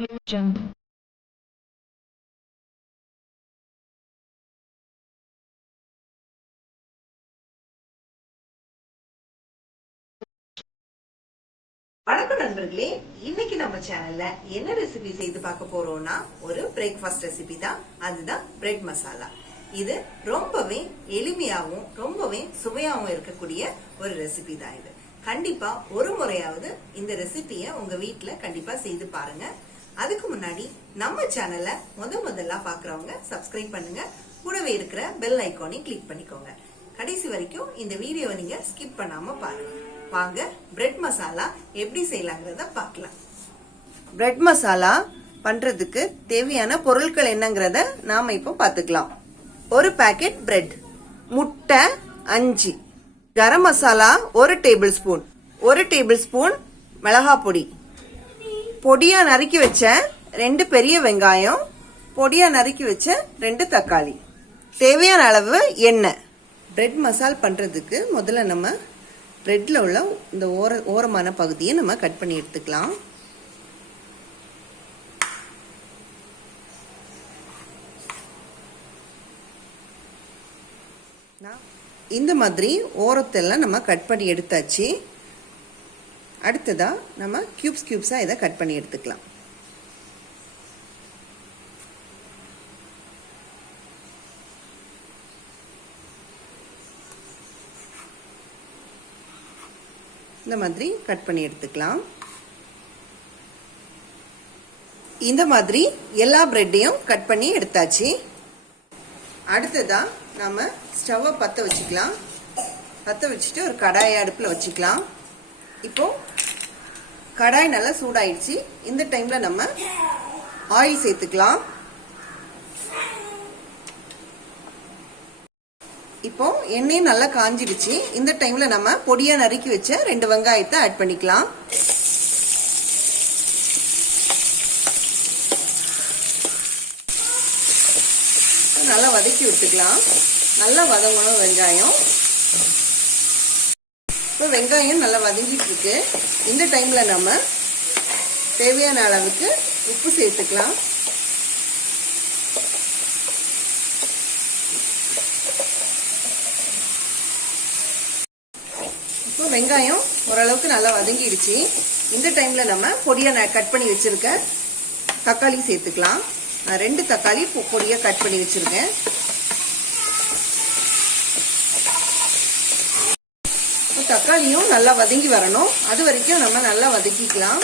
வணக்கம் நண்பர்களே, இன்னைக்கு நம்ம சேனல்ல என்ன ரெசிபி செய்து பார்க்க போறோம்னா ஒரு பிரேக்ஃபாஸ்ட் ரெசிபி தான். அதுதான் பிரெட் மசாலா. இது ரொம்பவே எளிமையாகவும் ரொம்பவே சுவையாகவும் இருக்கக்கூடிய ஒரு ரெசிபி தான். இது கண்டிப்பா ஒரு முறையாவது இந்த ரெசிபியை உங்க வீட்டுல கண்டிப்பா செய்து பாருங்க. அதுக்கு முன்னாடி நம்ம சேனலை முதல்ல பாக்குறவங்க சப்ஸ்கிரைப் பண்ணுங்க, கூடவே இருக்கிற பெல் ஐகானை கிளிக் பண்ணிக்கோங்க. கடைசி வரைக்கும் இந்த வீடியோவை நீங்க ஸ்கிப் பண்ணாம பாருங்க. வாங்க பிரெட் மசாலா எப்படி செய்யலாங்கிறத பார்க்கலாம். பிரெட் மசாலா பண்றதுக்கு தேவையான பொருட்கள் என்னங்கறத நாம இப்போ பாத்துக்கலாம். ஒரு பாக்கெட் பிரெட், முட்டை 5, garam masala 1 tablespoon, 1 tablespoon மிளகாய் பொடி, பொடியா நறுக்கி வச்ச 2 பெரிய வெங்காயம், பொடியா நறுக்கி வச்ச 2 தக்காளி, தேவையான அளவு எண்ணெய். பிரெட் மசால் பண்றதுக்கு முதல்ல நம்ம பிரெட்ல உள்ள இந்த ஓரமான பகுதியை நம்ம கட் பண்ணி எடுத்துக்கலாம். இந்த மாதிரி ஓரத்தெல்லாம் நம்ம கட் பண்ணி எடுத்தாச்சு. அடுத்ததா நம்ம கியூப்ஸா இதை கட் பண்ணி எடுத்துக்கலாம். இந்த மாதிரி கட் பண்ணி எடுத்துக்கலாம். இந்த மாதிரி எல்லா பிரெட்டையும் கட் பண்ணி எடுத்தாச்சு. அடுத்ததா நாம ஸ்டவ்வை பற்ற வச்சுக்கலாம். பற்ற வச்சுட்டு ஒரு கடாயை அடுப்பில் வச்சுக்கலாம். இப்போ கடாய் நல்லா சூடாயிடுச்சு. இந்த டைம்ல நம்ம ஆயில் சேர்த்துக்கலாம். இப்போ எண்ணெயும் நல்லா காஞ்சிடுச்சு. இந்த டைம்ல நம்ம பொடியா நறுக்கி வச்ச 2 வெங்காயத்தை ஆட் பண்ணிக்கலாம். நல்லா வதக்கி விட்டுக்கலாம். நல்லா வதங்கணும் வெங்காயம். இப்போ வெங்காயம் நல்லா வதங்கிட்டு இருக்கு. இந்த டைம்ல நம்ம தேவையான அளவுக்கு உப்பு சேர்த்துக்கலாம். வெங்காயம் ஓரளவுக்கு நல்லா வதங்கிடுச்சு. இந்த டைம்ல நம்ம பொடியா கட் பண்ணி வச்சிருக்க தக்காளி சேர்த்துக்கலாம். நான் 2 தக்காளி பொடியா கட் பண்ணி வச்சிருக்கேன். தக்காளியும் நல்லா வதங்கி வரணும். அது வரைக்கும் நம்ம நல்லா வதக்கிக்கலாம்.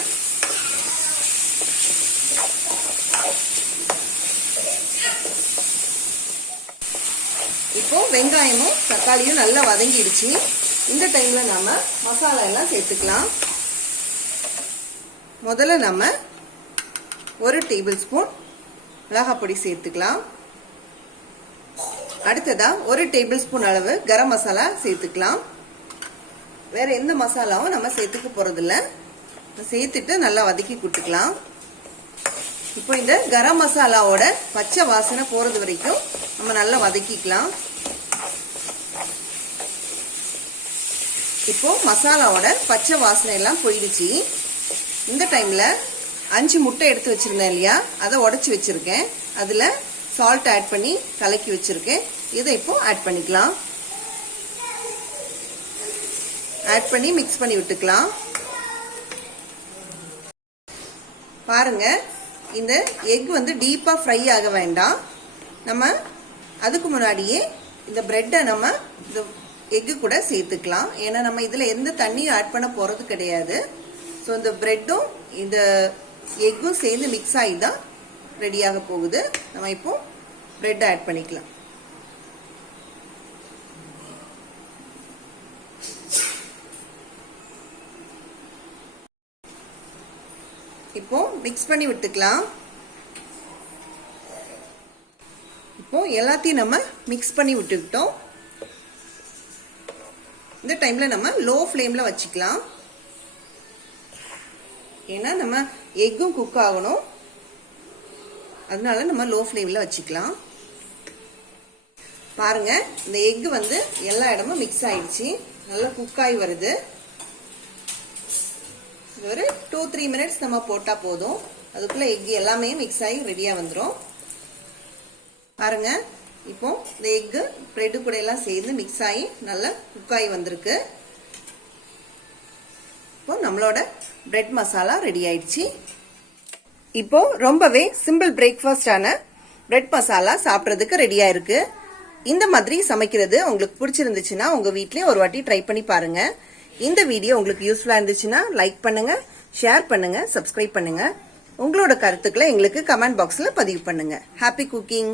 இப்போ வெங்காயமும் தக்காளியும் நல்லா வதங்கிடுச்சு. இந்த டைம்ல நாம மசாலா எல்லாம் சேர்த்துக்கலாம். முதல்ல நம்ம 1 டேபிள் ஸ்பூன் மிளகாய் பொடி சேர்த்துக்கலாம். அடுத்ததா 1 டேபிள் ஸ்பூன் அளவு கரம் மசாலா சேர்த்துக்கலாம். வேற எந்த மசாலாவும் நம்ம சேர்த்துக்க போறதில்ல. சேர்த்துட்டு நல்லா வதக்கி கொடுத்துக்கலாம். இப்போ இந்த கரம் மசாலாவோட பச்சை வாசனை போறது வரைக்கும் நம்ம நல்லா வதக்கிக்கலாம். இப்போ மசாலாவோட பச்சை வாசனை எல்லாம் போயிடுச்சு. இந்த டைம்ல 5 முட்டை எடுத்து வச்சிருந்தேன் இல்லையா, அதை உடைச்சு வச்சிருக்கேன். அதுல சால்ட் ஆட் பண்ணி கலக்கி வச்சிருக்கேன். இதை இப்போ ஆட் பண்ணிக்கலாம். ஆட் பண்ணி மிக்ஸ் பண்ணி விட்டுக்கலாம். பாருங்க, இந்த எக் வந்து டீப்பா ஃப்ரை ஆக வேண்டாம். நம்ம அதுக்கு முன்னாடியே இந்த பிரெட்டை நம்ம இந்த எக்கு கூட சேர்த்துக்கலாம். ஏன்னா நம்ம இதுல எந்த தண்ணியும் ஆட் பண்ண போறது கிடையாது. ஸோ இந்த பிரெட்டும் இந்த எக்கும் சேர்ந்து மிக்ஸ் ஆகி தான் ரெடியாக போகுது. நம்ம இப்போ பிரெட் ஆட் பண்ணிக்கலாம். இப்போ மிக்ஸ் பண்ணி விட்டுக்கலாம். இப்போ எல்லாத்தையும் நம்ம மிக்ஸ் பண்ணி விட்டுக்கிட்டோம். இந்த டைம்ல நம்ம லோ ஃப்ளேம்ல வச்சுக்கலாம். ஏன்னா நம்ம எக்கும் குக் ஆகணும். அதனால நம்ம லோ ஃப்ளேம்ல வச்சுக்கலாம். பாருங்க, இந்த எக் வந்து எல்லா இடமும் மிக்ஸ் ஆயிடுச்சு. நல்லா குக் ஆகி வருது. ஒரு 2-3 மினிட்ஸ் நம்ம போட்டா போதும். அதுக்குள்ள எக் எல்லாமே மிக்ஸ் ஆகி ரெடியா வந்துடும். பாருங்க, இப்போ இந்த எக்கு பிரெட்டு கூட எல்லாம் சேர்ந்து மிக்ஸ் ஆகி நல்லா குக் ஆகி வந்திருக்கு. இப்போ நம்மளோட பிரெட் மசாலா ரெடி ஆயிடுச்சு. இப்போ ரொம்பவே சிம்பிள் பிரேக்ஃபாஸ்டான பிரெட் மசாலா சாப்பிட்றதுக்கு ரெடியா இருக்கு. இந்த மாதிரி சமைக்கிறது உங்களுக்கு பிடிச்சிருந்துச்சுன்னா உங்க வீட்லயே ஒரு வாட்டி ட்ரை பண்ணி பாருங்க. இந்த வீடியோ உங்களுக்கு யூஸ்ஃபுல்லா இருந்துச்சுன்னா லைக் பண்ணுங்க, ஷேர் பண்ணுங்க, சப்ஸ்கிரைப் பண்ணுங்க. உங்களோட கருத்துக்களை எங்களுக்கு கமெண்ட் பாக்ஸ்ல பதிவு பண்ணுங்க. Happy cooking.